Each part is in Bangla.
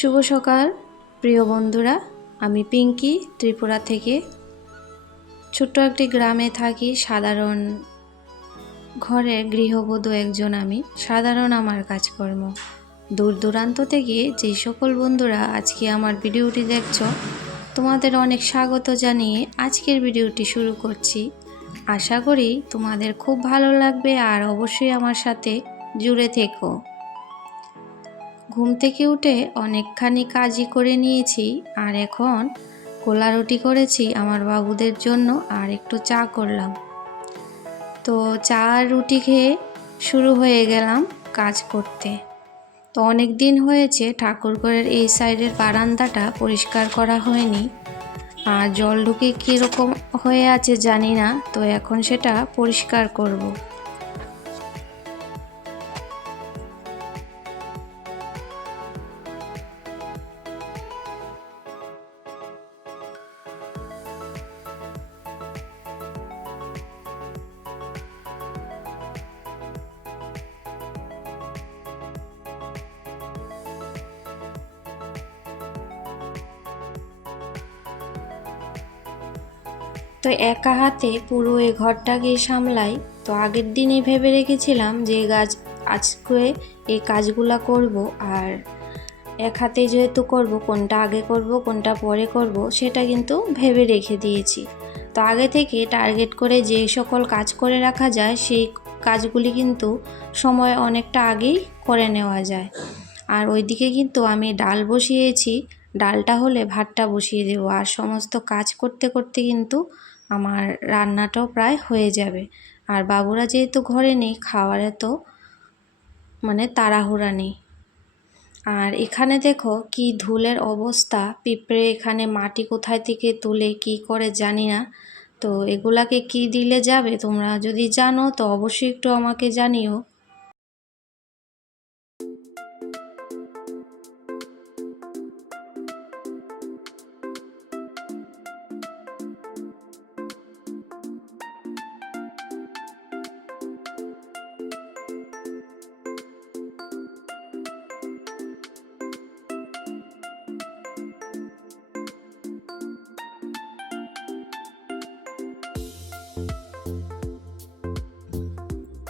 শুভ সকাল প্রিয় বন্ধুরা, আমি পিঙ্কি ত্রিপুরা থেকে। ছোট্ট একটি গ্রামে থাকি, সাধারণ ঘরের গৃহবধূ একজন আমি। সাধারণ আমার কাজকর্ম। দূর দূরান্ত থেকে যে সকল বন্ধুরা আজকে আমার ভিডিওটি দেখছো, তোমাদের অনেক স্বাগত জানিয়ে আজকের ভিডিওটি শুরু করছি। আশা করি তোমাদের খুব ভালো লাগবে আর অবশ্যই আমার সাথে জুড়ে থেকো। ঘুম থেকে উঠে অনেকখানি কাজই করে নিয়েছি, আর এখন কোলা রুটি করেছি আমার বাবুদের জন্য, আর একটু চা করলাম। তো চা আর রুটি খেয়ে শুরু হয়ে গেলাম কাজ করতে। তো অনেক দিন হয়েছে ঠাকুরঘরের এই সাইডের বারান্দাটা পরিষ্কার করা হয়নি, আর জল ঢুকে কীরকম হয়ে আছে জানি না। তো এখন সেটা পরিষ্কার করব। তো একা হাতে পুরো এই ঘরটাকে সামলাই। তো আগের দিনই ভেবে রেখেছিলাম যে আজকে এই কাজগুলা করব, আর এক হাতে যেহেতু করব, কোনটা আগে করব কোনটা পরে করব সেটা কিন্তু ভেবে রেখে দিয়েছি। তো আগে থেকে টার্গেট করে যে সকল কাজ করে রাখা যায় সেই কাজগুলি কিন্তু সময় অনেকটা আগেই করে নেওয়া যায়। আর ওইদিকে কিন্তু আমি ডাল বসিয়েছি, ডালটা হলে ভাতটা বসিয়ে দেবো, আর সমস্ত কাজ করতে করতে কিন্তু আমার রান্নাটাও প্রায় হয়ে যাবে। আর বাবুরা যেহেতু ঘরে নেই, খাওয়ার এত তাড়াহুড়া নেই। আর এখানে দেখো কি ধুলের অবস্থা, পিঁপড়ে এখানে মাটি কোথায় থেকে তুলে কি করে জানি না। তো এগুলাকে কি দিলে যাবে, তোমরা যদি জানো তো অবশ্যই একটু আমাকে জানিও।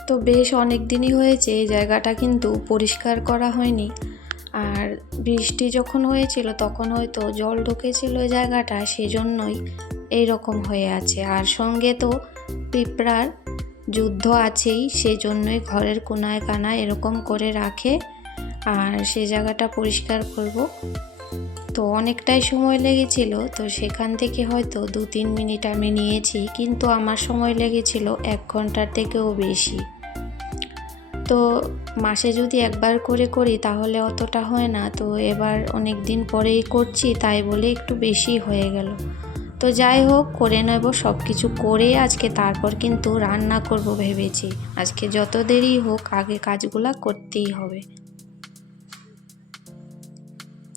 তো বেশ অনেক দিনই হয়েছে এই জায়গাটা কিন্তু পরিষ্কার করা হয়নি। আর বৃষ্টি যখন হয়েছিল তখন হয়তো জল ঢুকেছিল ওই জায়গাটা, সেজন্যই এইরকম হয়ে আছে। আর সঙ্গে তো পিঁপড়ার যুদ্ধ আছেই, সেজন্যই ঘরের কোনায় কানায় এরকম করে রাখে। আর সে জায়গাটা পরিষ্কার করব। তো অনেকটাই সময় লেগেছিল, তো সেখান থেকে হয়তো 2-3 মিনিট আমি নিয়েছি, কিন্তু আমার সময় লেগেছিল 1 ঘন্টার থেকেও বেশি। তো মাসে যদি একবার করে করি তাহলে অতটা হয় না, তো এবার অনেক দিন পরেই করছি তাই বলে একটু বেশি হয়ে গেল। তো যাই হোক, করে নেব সব কিছু করে আজকে, তারপর কিন্তু রান্না করব ভেবেছি। আজকে যত দেরি হোক আগে কাজগুলা করতেই হবে।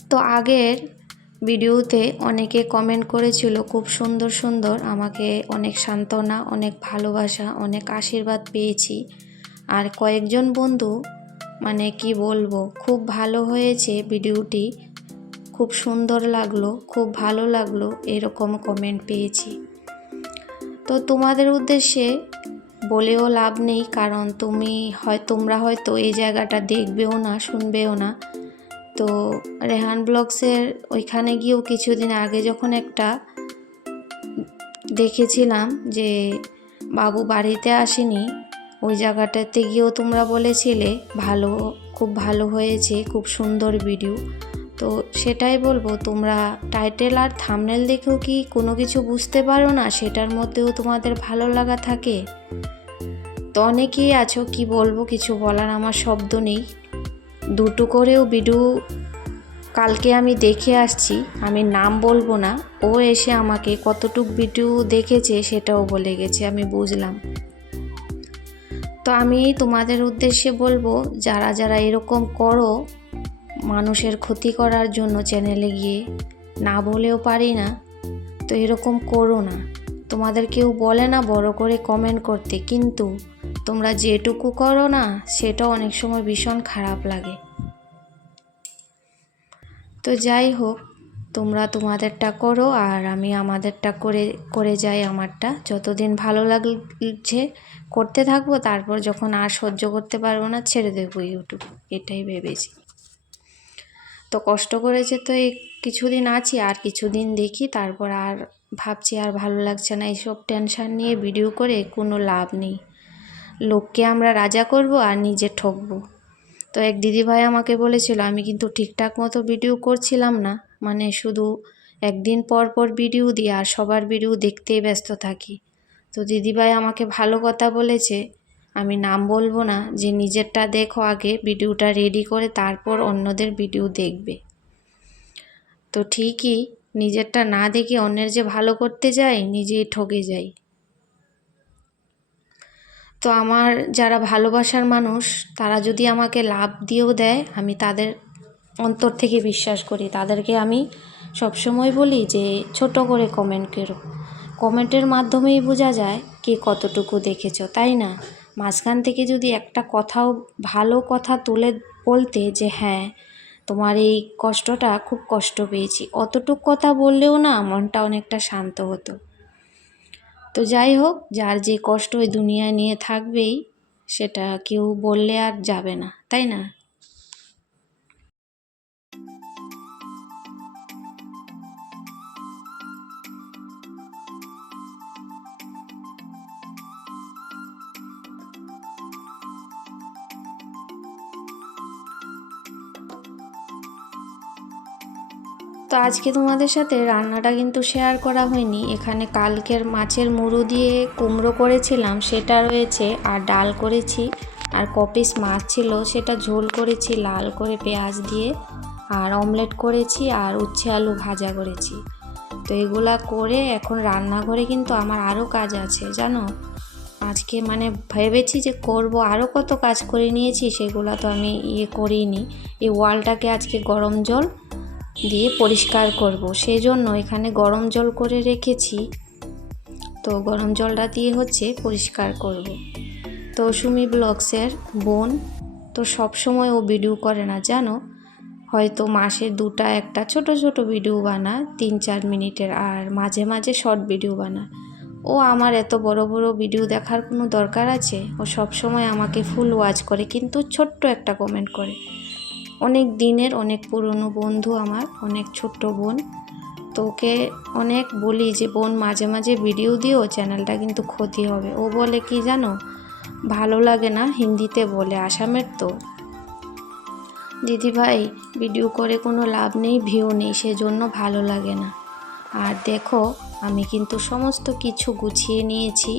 তো আগের ভিডিওতে অনেকে কমেন্ট করেছিল খুব সুন্দর সুন্দর, আমাকে অনেক সান্ত্বনা, অনেক ভালোবাসা, অনেক আশীর্বাদ পেয়েছি। আর কয়েকজন বন্ধু কি বলবো, খুব ভালো হয়েছে ভিডিওটি, খুব সুন্দর লাগলো, খুব ভালো লাগলো, এরকম কমেন্ট পেয়েছি। তো তোমাদের উদ্দেশ্যে বলেও লাভ নেই, কারণ তোমরা হয়তো এই জায়গাটা দেখবেও না, শুনবেও না। তো রেহান ব্লগসের ওইখানে গিয়েও কিছুদিন আগে যখন একটা দেখেছিলাম যে বাবু বাড়িতে আসেনি, ওই জায়গাটাতে গিয়েও তোমরা বলেছিলে খুব ভালো হয়েছে, খুব সুন্দর ভিডিও। তো সেটাই বলবো, তোমরা টাইটেল আর থাম্বনেল দেখেও কি কোনো কিছু বুঝতে পারো না, সেটার মধ্যেও তোমাদের ভালো লাগা থাকে। তো অনেকেই আছো, কি বলবো, কিছু বলার আমার শব্দ নেই। দুটো করেও ভিডিও কালকে আমি দেখে আসছি, আমি নাম বলবো না। ও এসে আমাকে কতটুক ভিডিও দেখেছে সেটাও বলে গেছে, আমি বুঝলাম। তো আমি তোমাদের উদ্দেশ্যে বলবো, যারা যারা এরকম করো মানুষের ক্ষতি করার জন্য চ্যানেলে গিয়ে, না বলেও পারি না, তো এরকম করো না। তোমাদের কেউ বলে না বড় করে কমেন্ট করতে, কিন্তু তোমরা যেটুকু করো না সেটা অনেক সময় ভীষণ খারাপ লাগে। তো যাই হোক, তোমরা তোমাদেরটা করো আর আমি আমাদেরটা করে যাই। আমারটা যতদিন ভালো লাগছে করতে থাকবো, তারপর যখন আর সহ্য করতে পারবো না ছেড়ে দেবো ইউটিউব, এটাই ভেবেছি। তো কষ্ট করেছে তো এই কিছুদিন আছি, আর কিছুদিন দেখি, তারপর আর ভাবছি আর ভালো লাগছে না। এইসব টেনশান নিয়ে ভিডিও করে কোনো লাভ নেই। লোককে আমরা রাজা করব আর নিজে ঠকবো। তো এক দিদিভাই আমাকে বলেছিল, আমি কিন্তু ঠিকঠাক মতো ভিডিও করছিলাম না, মানে শুধু একদিন পর পর ভিডিও দিই আর সবার ভিডিও দেখতেই ব্যস্ত থাকি। তো দিদিভাই আমাকে ভালো কথা বলেছে, আমি নাম বলবো না, যে নিজেরটা দেখো আগে, ভিডিওটা রেডি করে তারপর অন্যদের ভিডিও দেখবে। তো ঠিকই, নিজেরটা না দেখে অন্যের যে ভালো করতে যাই, নিজেই ঠকে যাই। তো আমার যারা ভালোবাসার মানুষ, তারা যদি আমাকে লাভ দিয়েও দেয়, আমি তাদের অন্তর থেকে বিশ্বাস করি। তাদেরকে আমি সবসময় বলি যে ছোট করে কমেন্ট করো, কমেন্টের মাধ্যমেই বোঝা যায় কে কতটুকু দেখেছো, তাই না? মাঝখান থেকে যদি একটা কথাও ভালো কথা তুলে বলতে যে হ্যাঁ তোমার এই কষ্টটা খুব কষ্ট পেয়েছি, অতটুক কথা বললেও না মনটা অনেকটা শান্ত হতো। তো যাই হোক, যার যে কষ্ট ওই দুনিয়ায় নিয়ে থাকবেই, সেটা কেউ বললে আর যাবে না, তাই না? তো আজকে তোমাদের সাথে রান্নাটা কিন্তু শেয়ার করা হয়নি। এখানে কালকের মাছের মুড়ো দিয়ে কুমড়ো করেছিলাম, সেটা রয়েছে, আর ডাল করেছি, আর কপিস মাছ ছিল সেটা ঝোল করেছি লাল করে পেঁয়াজ দিয়ে, আর অমলেট করেছি, আর উচ্ছে আলু ভাজা করেছি। তো এগুলা করে এখন রান্নাঘরে কিন্তু আমার আরও কাজ আছে জানো। আজকে মানে ভেবেছি যে করব, আরও কত কাজ করে নিয়েছি, সেগুলো তো আমি করিনি। এই ওয়ালটাকে আজকে গরম জল দিয়ে পরিষ্কার করব, সেই জন্য এখানে গরম জল করে রেখেছি। তো গরম জলটা দিয়ে পরিষ্কার করব। তো সুমি ব্লগসের বোন তো সব সময় ও ভিডিও করে না জানো, হয়তো মাসে দুটা একটা ছোট ছোট ভিডিও বানায় 3-4 মিনিটের, আর মাঝে মাঝে শর্ট ভিডিও বানায়। ও আমার এত বড় বড় ভিডিও দেখার কোনো দরকার আছে? ও সব সময় আমাকে ফুল ওয়াচ করে, কিন্তু ছোট্ট একটা কমেন্ট করে। অনেক দিনের অনেক পুরনো বন্ধু আমার, অনেক ছোট্ট বোন। তো ওকে অনেক বলি যে বোন মাঝে মাঝে ভিডিও দিও, চ্যানেলটা কিন্তু ক্ষতি হবে। ও বলে কি জানো, ভালো লাগে না, হিন্দিতে বলে, আসামের তো। দিদিভাই ভিডিও করে কোনো লাভ নেই, ভিউ নেই, সেজন্য ভালো লাগে না। আর দেখো, আমি কিন্তু সমস্ত কিছু গুছিয়ে নিয়েছি,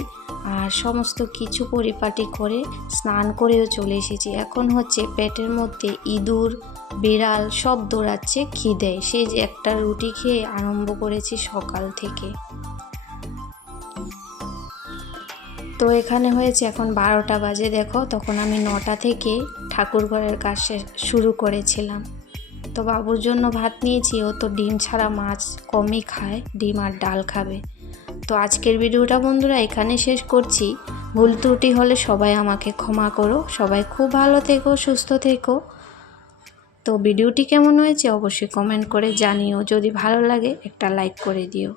আর সমস্ত কিছু পরিপাটি করে স্নান করেও চলে এসেছি। এখন পেটের মধ্যে ইঁদুর বিড়াল সব দৌড়াচ্ছে খিদে, সেই যে একটা রুটি খেয়ে আরম্ভ করেছি সকাল থেকে। তো এখানে এখন 12টা বাজে দেখো, তখন আমি 9টা থেকে ঠাকুর ঘরের কাজ শুরু করেছিলাম। তো বাবুর জন্য ভাত নিয়েছি, ও তো ডিম ছাড়া মাছ কমই খায়, ডিম আর ডাল খাবে। তো আজকের ভিডিওটা বন্ধুরা এখানে শেষ করছি। ভুল ত্রুটি হলে সবাই আমাকে ক্ষমা করো। সবাই খুব ভালো থেকো, সুস্থ থেকো। তো ভিডিওটি কেমন হয়েছে অবশ্যই কমেন্ট করে জানিও, যদি ভালো লাগে একটা লাইক করে দিও।